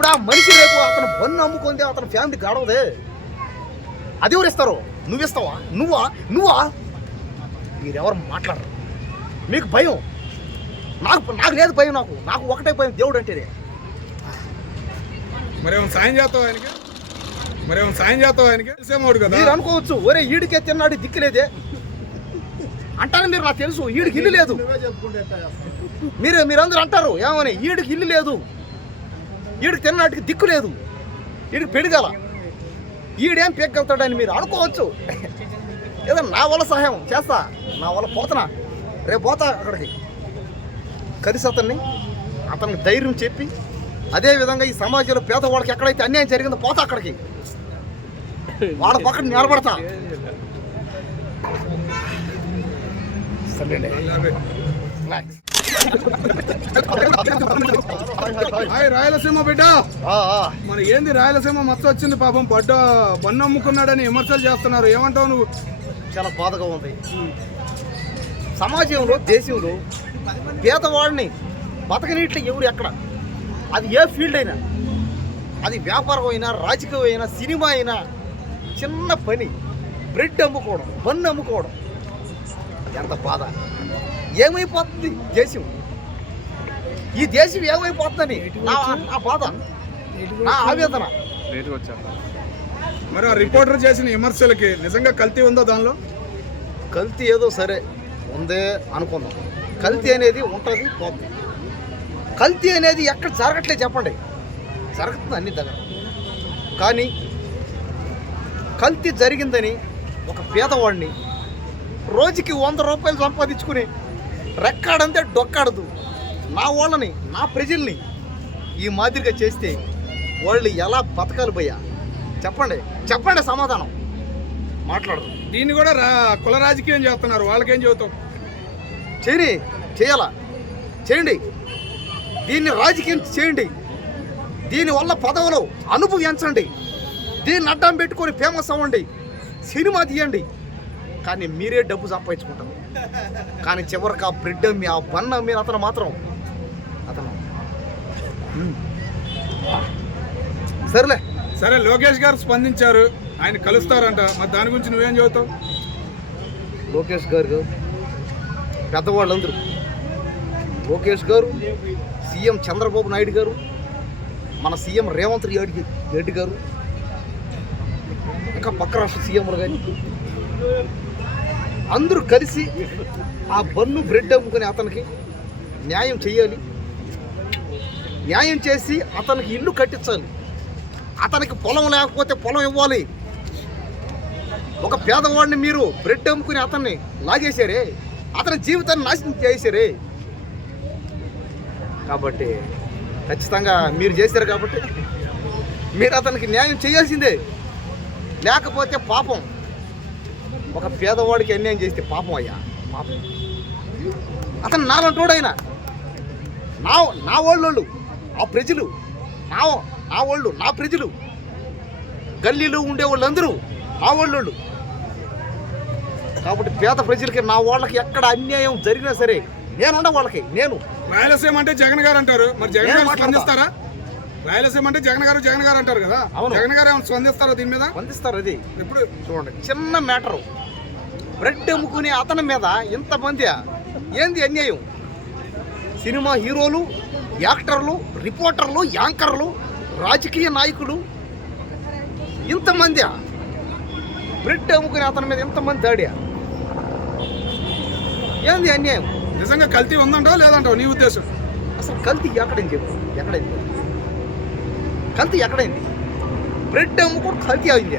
ఇప్పుడు ఆ మనిషి రేపు అతను బన్ను అమ్ముకుంది అతని ఫ్యామిలీ గడవదే. అది ఎవరు ఇస్తారు? నువ్వు ఇస్తావా? నువ్వా? నువ్వా? మీరెవరు మాట్లాడరు. మీకు భయం. నాకు నాకు లేదు భయం నాకు. నాకు ఒకటే భయం. దేవుడు అంటేనే మరేమైనా సాయం చేస్తావు ఆయనకి? మరేమైనా సాయం చేస్తావు ఆయనకి? తెలిసేమోడు కదా. మీరు అనుకోవచ్చు. ఒరే ఈడికే తిన్నాడు దిక్కులేదే. అంటారు మీరు నాకు తెలుసు. ఈడికి ఇల్లు లేదు. మీరు మీరందరూ అంటారు. ఏమని? ఈడికి ఇల్లు లేదు. ఈడికి తిన్నాటికి దిక్కు లేదు. ఈడికి పెడగల. ఈడేం పెగ్గలుతాడని మీరు అనుకోవచ్చు. ఏదో నా వల్ల సహాయం చేస్తా నా వల్ల పోతనా రేపు పోతా అక్కడికి. కలిసి అతన్ని అతనికి ధైర్యం చెప్పి అదేవిధంగా ఈ సమాజంలో పేదవాళ్ళకి ఎక్కడైతే అన్యాయం జరిగిందో పోతా అక్కడికి. వాళ్ళ పక్కన నిలబడతా. సర్లేండి రాయలసీమ బిడ్డ. మన ఏంది రాయలసీమ మచ్చ వచ్చింది పాపం. బడ్డ బన్ను అమ్ముకున్నాడని విమర్శలు చేస్తున్నారు. ఏమంటావు నువ్వు? చాలా బాధగా ఉంది. సమాజంలో దేశంలో పేదవాడిని బతకనీట్లు ఎవరు ఎక్కడ? అది ఏ ఫీల్డ్ అయినా అది వ్యాపారం అయినా రాజకీయం అయినా సినిమా అయినా చిన్న పని. బ్రెడ్ అమ్ముకోవడం బన్ను అమ్ముకోవడం. ఎంత బాధ. ఏమైపోతుంది దేశం? ఈ దేశం ఏమైపోతుందని నా బాధ. నా ఆవేదన. మరి ఆ రిపోర్టర్ చేసిన విమర్శలకి నిజంగా కల్తీ ఉందో దానిలో? కల్తీ ఏదో సరే ఉందే అనుకుందాం. కల్తీ అనేది ఉంటుంది పోతుంది కల్తీ అనేది ఎక్కడ జరగట్లేదు చెప్పండి. జరుగుతుంది అన్ని దగ్గర. కానీ కల్తీ జరిగిందని ఒక పేదవాడిని రోజుకి వంద రూపాయలు సంపాదించుకుని రెక్కాడంతే డొక్కాడదు. నా వాళ్ళని నా ప్రజల్ని ఈ మాదిరిగా చేస్తే వాళ్ళు ఎలా బతకాలి పోయా చెప్పండి చెప్పండి సమాధానం. మాట్లాడదు. దీన్ని కూడా రా కుల రాజకీయం చేస్తున్నారు. వాళ్ళకేం చెబుతావు చేయని చేయాలా? చేయండి. దీన్ని రాజకీయం చేయండి. దీనివల్ల పదవులు అనుభవించండి. దీన్ని అడ్డం పెట్టుకొని ఫేమస్ అవ్వండి. సినిమా తీయండి. కానీ మీరే డబ్బు సంపాదించుకుంటారు. కానీ చివరికి ఆ బ్రెడ్ అమ్మి ఆ బన్న అమ్మి అతను మాత్రం అతను. సరేలే. సరే లోకేష్ గారు స్పందించారు. ఆయన కలుస్తారంట. మరి దాని గురించి నువ్వేం చెబుతావు? లోకేష్ గారు పెద్దవాళ్ళందరూ. లోకేష్ గారు సీఎం చంద్రబాబు నాయుడు గారు మన సీఎం రేవంత్ రెడ్డి రెడ్డి గారు ఇంకా పక్క రాష్ట్ర సీఎంలు కానీ అందరూ కలిసి ఆ బన్ను బ్రెడ్ అమ్ముకుని అతనికి న్యాయం చేయాలి. న్యాయం చేసి అతనికి ఇల్లు కట్టించాలి. అతనికి పొలం లేకపోతే పొలం ఇవ్వాలి. ఒక పేదవాడిని మీరు బ్రెడ్ అమ్ముకుని అతన్ని లాగేశారే అతని జీవితాన్ని నాశనం చేశారే కాబట్టి ఖచ్చితంగా మీరు చేశారు కాబట్టి మీరు అతనికి న్యాయం చేయాల్సిందే. లేకపోతే పాపం ఒక పేదవాడికి అన్యాయం చేస్తే పాపం అయ్యా పాపం. అతను నాలంటోడైనా నా నా వాళ్ళోళ్ళు ఆ ప్రజలు నా నా వాళ్ళు నా ప్రజలు గల్లీలో ఉండే వాళ్ళందరూ నా వాళ్ళోళ్ళు. కాబట్టి పేద ప్రజలకి నా వాళ్ళకి ఎక్కడ అన్యాయం జరిగినా సరే నేనుండ వాళ్ళకి నేను. రాయలసీమ అంటే జగన్ గారు అంటారు. మరి జగన్ గారు. స్పందిస్తారా? రాయలసీమ అంటే జగన్ గారు జగన్ గారు అంటారు కదా. అవును. జగన్ గారు ఏమైనా స్పందిస్తారా దీని మీద? స్పందిస్తారు అది. ఇప్పుడు చూడండి చిన్న మ్యాటరు. బ్రెడ్ అమ్ముకునే అతని మీద ఇంతమంది ఏంది అన్యాయం? సినిమా హీరోలు యాక్టర్లు రిపోర్టర్లు యాంకర్లు రాజకీయ నాయకులు ఇంతమంది. బ్రెడ్ అమ్ముకునే అతని మీద ఇంతమంది దాడియా ఏంది అన్యాయం? నిజంగా కల్తీ ఉందంటావు లేదంటావు నీ ఉద్దేశం? అసలు కల్తీ ఎక్కడైంది చెప్పు? ఎక్కడైంది? కల్తీ ఎక్కడైంది? బ్రెడ్ అమ్ముకొని కల్తీ అయింది?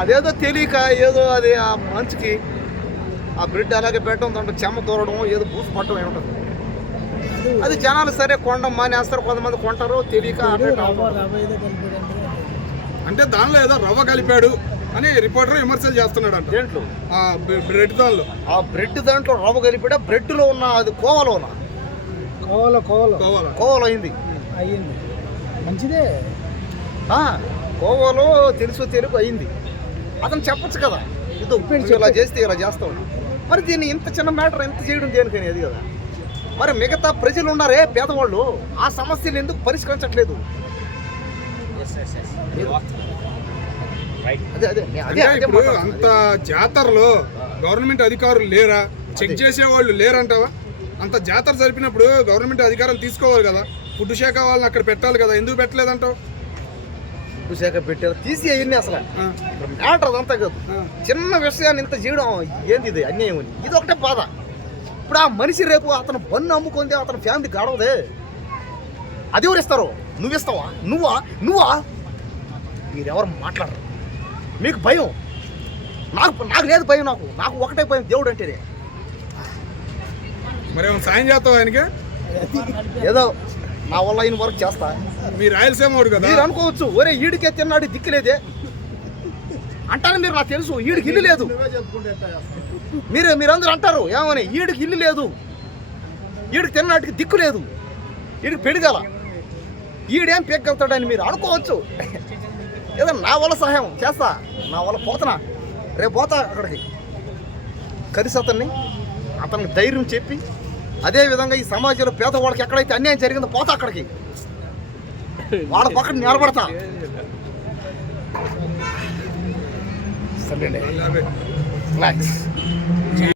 అదేదో తెలియక ఏదో అది ఆ మంచుకి ఆ బ్రెడ్ అలాగే పెట్టడం దాంట్లో చెమ్మ తోరడం ఏదో బూసు పట్టడం ఏమి ఉంటుంది అది జనాలు సరే కొండం మానేస్తారు కొంతమంది కొంటారు తెలియక అటు దానిలో ఏదో రవ్వ కలిపాడు అని రిపోర్టర్ విమర్శలు చేస్తున్నాడు అంట దేంట్లో? ఆ బ్రెడ్ దానిలో. ఆ బ్రెడ్ దాంట్లో రవ్వ కలిపిడా బ్రెడ్లో ఉన్న అది కోవలో ఉన్న కోవలో కోవలో. కోవాలా. కోవలో అయింది. అయ్యింది. మంచిదే. ఆ, కోవాలో తెలుసు తెలుగు అయింది. అతను చెప్పొచ్చు కదా. ఇది ఇలా చేస్తే ఇలా చేస్తావు మరి దీన్ని ఇంత చిన్న మ్యాటర్ ఎంత చేయడం దేనికని అది కదా. మరి మిగతా ప్రజలు ఉన్నారే పేదవాళ్ళు ఆ సమస్యలు ఎందుకు పరిష్కరించట్లేదు. అంత జాతరలో గవర్నమెంట్ అధికారులు లేరా? చెక్ చేసే వాళ్ళు లేరంటావా? అంత జాతర జరిపినప్పుడు గవర్నమెంట్ అధికారం తీసుకోవాలి కదా. ఫుడ్ శాఖ వాళ్ళని అక్కడ పెట్టాలి కదా. ఎందుకు పెట్టలేదంటావు? విశాఖ పెట్టారు. తీసి అయ్యింది అసలు. మ్యాటర్ అదంతా కాదు. చిన్న విషయాన్ని ఇంత చేయడం ఏంది ఇది? అన్యాయం అని. ఇది ఒకటే బాధ. ఇప్పుడు ఆ మనిషి రేపు అతను బన్ను అమ్ముకుంది అతని ఫ్యామిలీ గడవదే. అది ఎవరు ఇస్తారు? నువ్వు ఇస్తావా? నువ్వా? నువ్వా? మీరెవరు మాట్లాడరు. మీకు భయం. నాకు నాకు లేదు భయం నాకు. నాకు ఒకటే భయం. దేవుడు అంటేనే. మరి సాయం చేస్తావు ఆయనకి? ఏదో నా వల్ల అయిన వరకు చేస్తా. మీ రాయలసీమ కదా? మీరు అనుకోవచ్చు ఒరే ఈడికే తిన్నాడు దిక్కులేదే. అంటారు మీరు నాకు తెలుసు ఈడికి ఇల్లు లేదు. మీరు మీరందరూ అంటారు ఏమని? ఈడికి ఇల్లు లేదు. ఈడికి తిన్నాటికి దిక్కు లేదు. ఈడికి పెడగల. ఈడేం పెగ్గలుతాడని మీరు అనుకోవచ్చు. ఏదో నా వల్ల సహాయం చేస్తా నా వల్ల పోతున్నా. రేపు పోతా అక్కడికి. కలిసి అతన్ని అతనికి ధైర్యం చెప్పి అదే విధంగా ఈ సమాజంలో పేదవాళ్ళకి ఎక్కడైతే అన్యాయం జరిగిందో పోతా అక్కడికి. వాళ్ళ పక్కన నిలబడతా. సరే